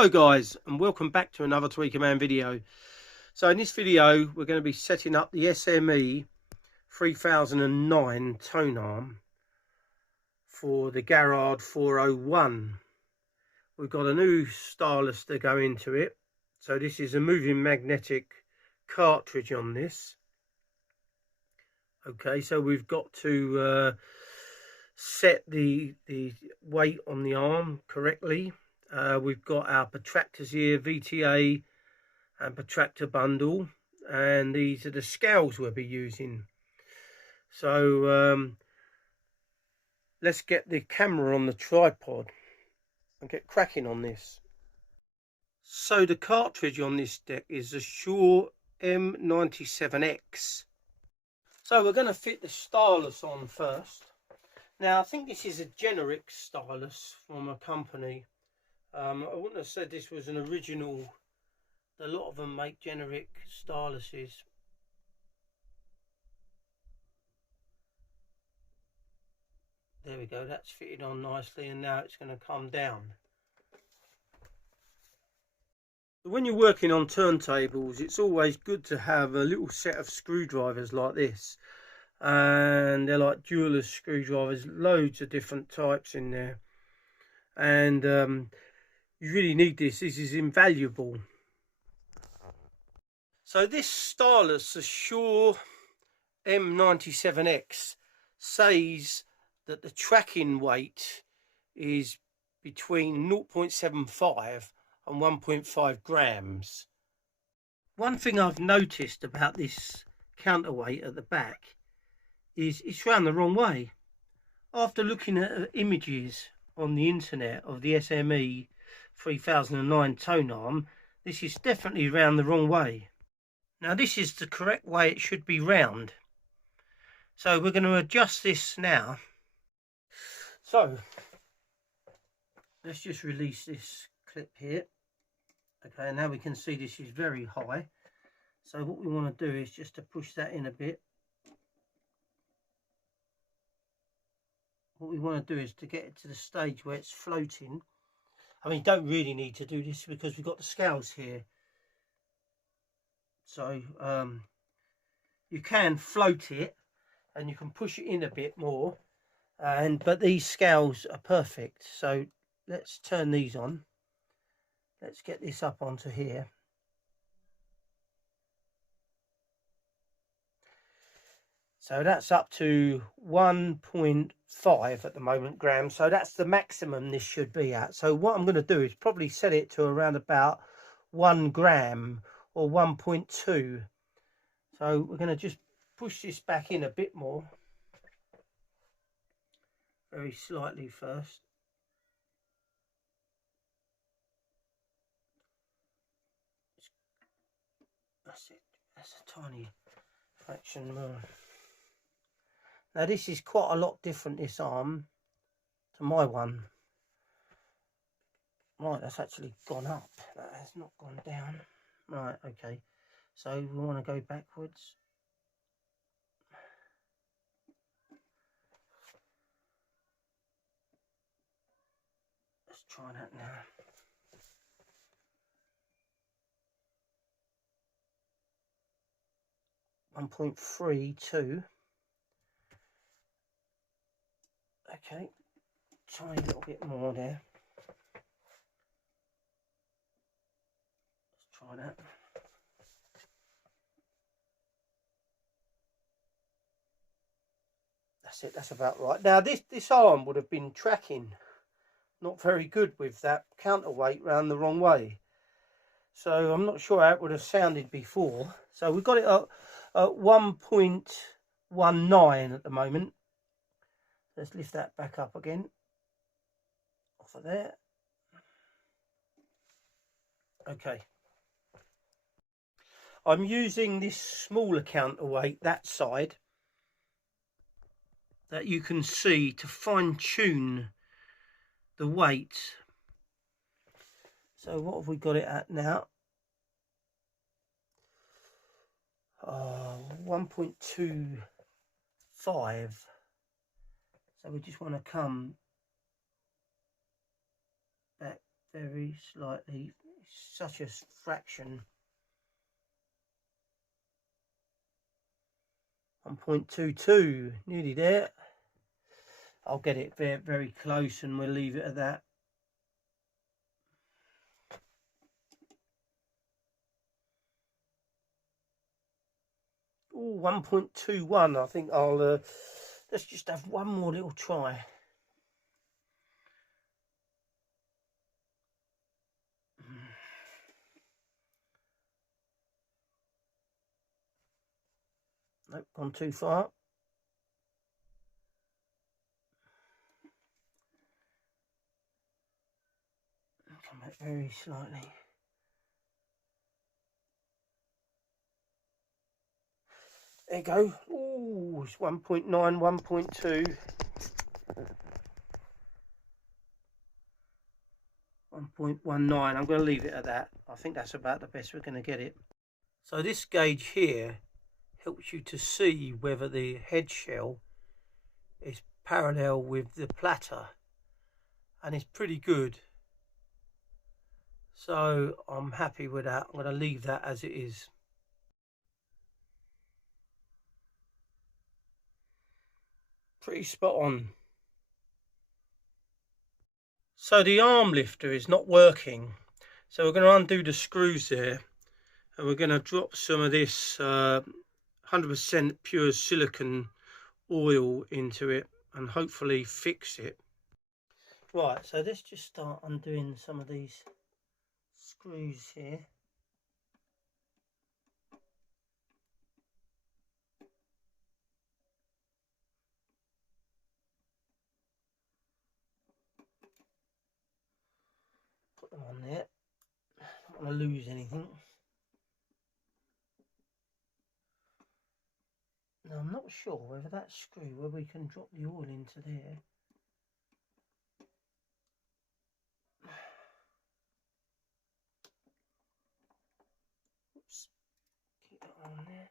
Hello guys, and welcome back to another Tweaker Man video. So in this video we're going to be setting up the SME 3009 Tonearm for the Garrard 401. We've got a new stylus to go into it. So this is a moving magnetic cartridge on this. Okay, so we've got to set the weight on the arm correctly. We've got our protractors here, VTA and protractor bundle, and these are the scales we'll be using. So let's get the camera on the tripod and get cracking on this. So the cartridge on this deck is a Shure M97X. So we're going to fit the stylus on first. Now I think this is a generic stylus from a company. I wouldn't have said this was an original. A lot of them make generic styluses. There we go, that's fitted on nicely, and now it's going to come down. When you're working on turntables, it's always good to have a little set of screwdrivers like this. And they're like jeweler's screwdrivers, loads of different types in there. And you really need this. This is invaluable. So this stylus, the Shure M97X, says that the tracking weight is between 0.75 and 1.5 grams. One thing I've noticed about this counterweight at the back is it's round the wrong way. After looking at images on the internet of the SME 3009 Tonearm, this is definitely round the wrong way. Now this is the correct way it should be round. So we're going to adjust this now. So let's just release this clip here. Okay, now we can see this is very high. So what we want to do is just to push that in a bit. What we want to do is to get it to the stage where it's floating. I mean, you don't really need to do this because we've got the scales here. So you can float it and you can push it in a bit more. But these scales are perfect. So let's turn these on. Let's get this up onto here. So that's up to 1.5 at the moment grams. So that's the maximum this should be at. So what I'm going to do is probably set it to around about 1 gram or 1.2. So we're going to just push this back in a bit more. Very slightly first. That's it. That's a tiny fraction more. Now this is quite a lot different, this arm, to my one. Right, that's actually gone up. That has not gone down. Right, okay. So we want to go backwards. Let's try that now. .32. Okay, tiny little bit more there. Let's try that. That's it, that's about right. Now this arm would have been tracking not very good with that counterweight round the wrong way. So I'm not sure how it would have sounded before. So we've got it at 1.19 at the moment. Let's lift that back up again. Off of there. Okay. I'm using this smaller counterweight, that side, that you can see to fine tune the weight. So what have we got it at now? 1.25. So we just want to come back very slightly. It's such a fraction. 1.22, nearly there. I'll get it very, very close and we'll leave it at that. Oh, 1.21. I think I'll let's just have one more little try. Nope, gone too far. Come back very slightly. There you go. Oh, it's 1.9, 1.2. 1.19. I'm going to leave it at that. I think that's about the best we're going to get it. So this gauge here helps you to see whether the head shell is parallel with the platter, and it's pretty good. So I'm happy with that. I'm going to leave that as it is. Pretty spot on. So the arm lifter is not working, so we're going to undo the screws there, and we're going to drop some of this 100% pure silicone oil into it and hopefully fix it. Right, so let's just start undoing some of these screws here. Put them on there. Don't want to lose anything. Now I'm not sure whether that screw, where we can drop the oil into there. Oops. Keep that on there.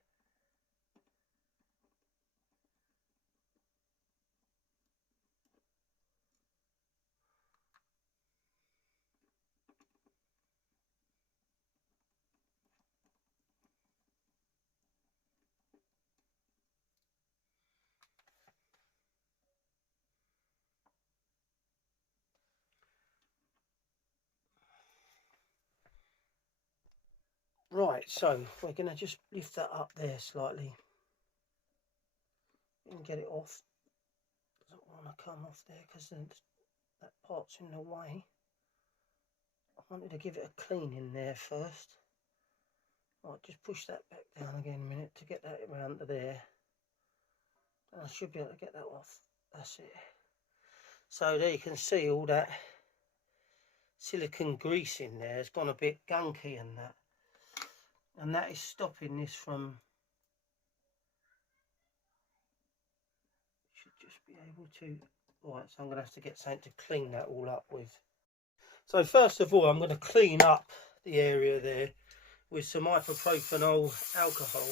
Right, so we're going to just lift that up there slightly and get it off. Doesn't want to come off there because that part's in the way. I wanted to give it a clean in there first. Right, just push that back down again a minute to get that around to there. And I should be able to get that off. That's it. So there you can see all that silicone grease in there. It's gone a bit gunky and that. And that is stopping this from... Should just be able to... Right, so I'm going to have to get something to clean that all up with. So first of all, I'm going to clean up the area there with some isopropanol alcohol.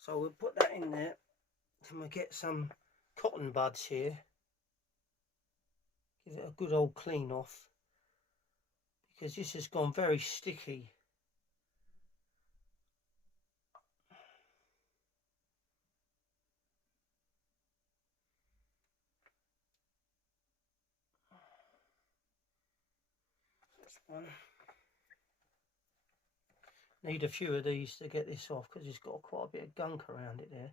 So we'll put that in there. And we'll get some cotton buds here. Give it a good old clean off, because this has gone very sticky. This one. Need a few of these to get this off because it's got quite a bit of gunk around it there.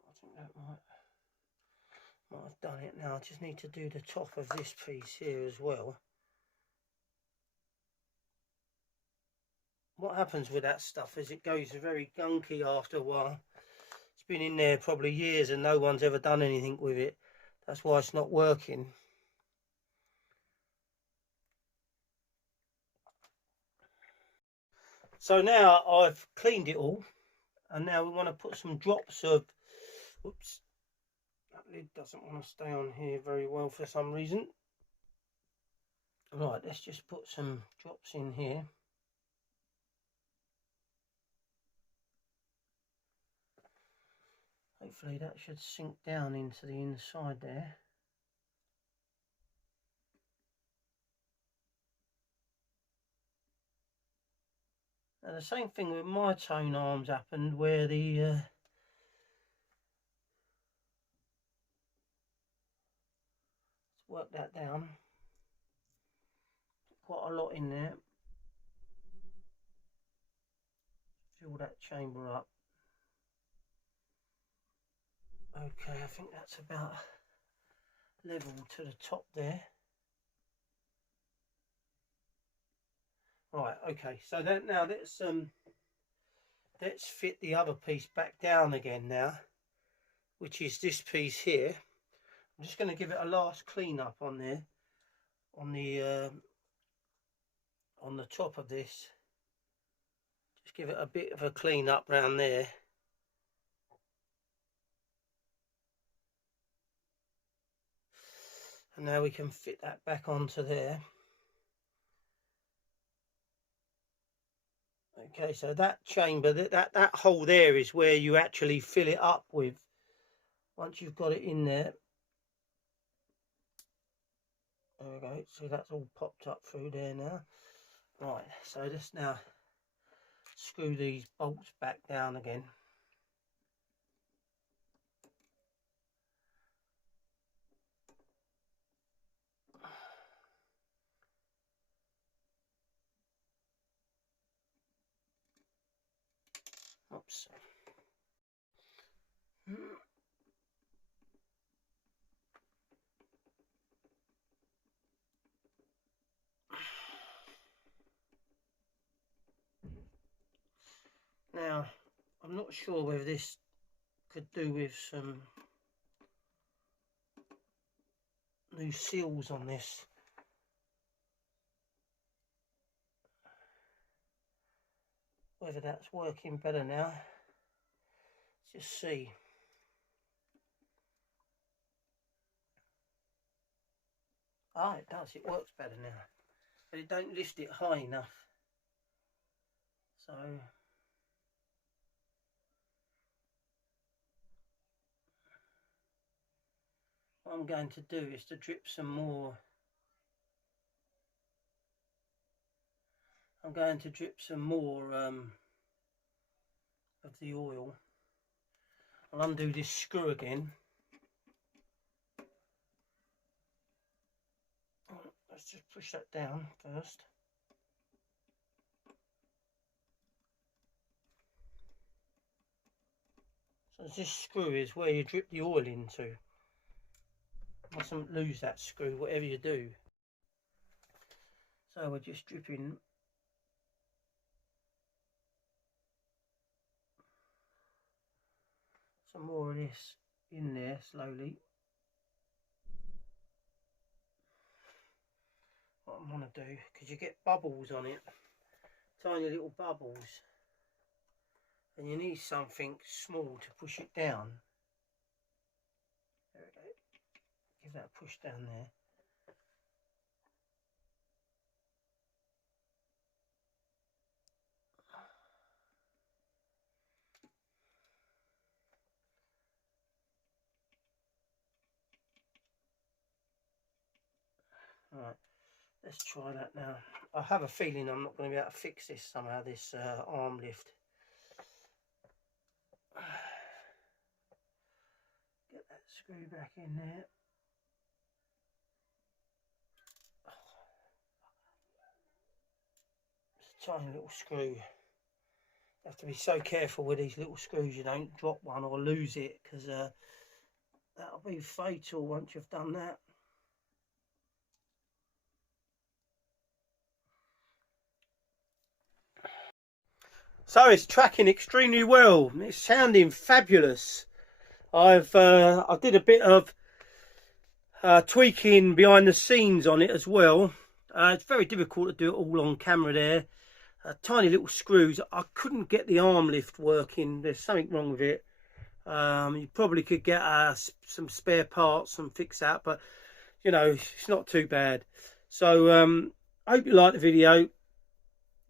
I think that might have done it now. I just need to do the top of this piece here as well. What happens with that stuff is it goes very gunky after a while. It's been in there probably years and no one's ever done anything with it. That's why it's not working. So now I've cleaned it all, and now we want to put some drops of Oops, that lid doesn't want to stay on here very well for some reason. Right, let's just put some drops in here. Hopefully that should sink down into the inside there. Now the same thing with my tone arms happened, where the let's work that down. Quite a lot in there. Fill that chamber up. Okay, I think that's about level to the top there. Right, okay, so then now let's fit the other piece back down again now, which is this piece here. I'm just going to give it a last clean up on there, on the top of this. Just give it a bit of a clean up round there. And now we can fit that back onto there. Okay, so that chamber, that hole there is where you actually fill it up with, once you've got it in there. There we go, see that's all popped up through there now. Right, so let's now screw these bolts back down again. Oops. Now, I'm not sure whether this could do with some new seals on this. Whether that's working better now. Let's just see. Ah, it does. It works better now. But it don't lift it high enough. So what I'm going to do is to drip some more. I'm going to drip some more of the oil. I'll undo this screw again. Let's just push that down first. So this screw is where you drip the oil into. Mustn't lose that screw, whatever you do. So we're just dripping some more of this in there slowly. What I'm going to do, because you get bubbles on it, tiny little bubbles, and you need something small to push it down. There we go. Give that a push down there. Right, let's try that now. I have a feeling I'm not going to be able to fix this somehow, this arm lift. Get that screw back in there. It's a tiny little screw. You have to be so careful with these little screws you don't drop one or lose it, because that'll be fatal once you've done that. So it's tracking extremely well. It's sounding fabulous. I did a bit of tweaking behind the scenes on it as well. It's very difficult to do it all on camera there. Tiny little screws. I couldn't get the arm lift working. There's something wrong with it. You probably could get some spare parts and fix that, but you know, it's not too bad. So I hope you liked the video.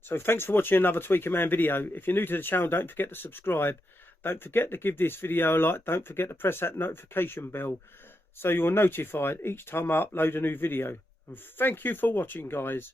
So thanks for watching another Tweaker Man video. If you're new to the channel, don't forget to subscribe. Don't forget to give this video a like. Don't forget to press that notification bell so you're notified each time I upload a new video. And thank you for watching, guys.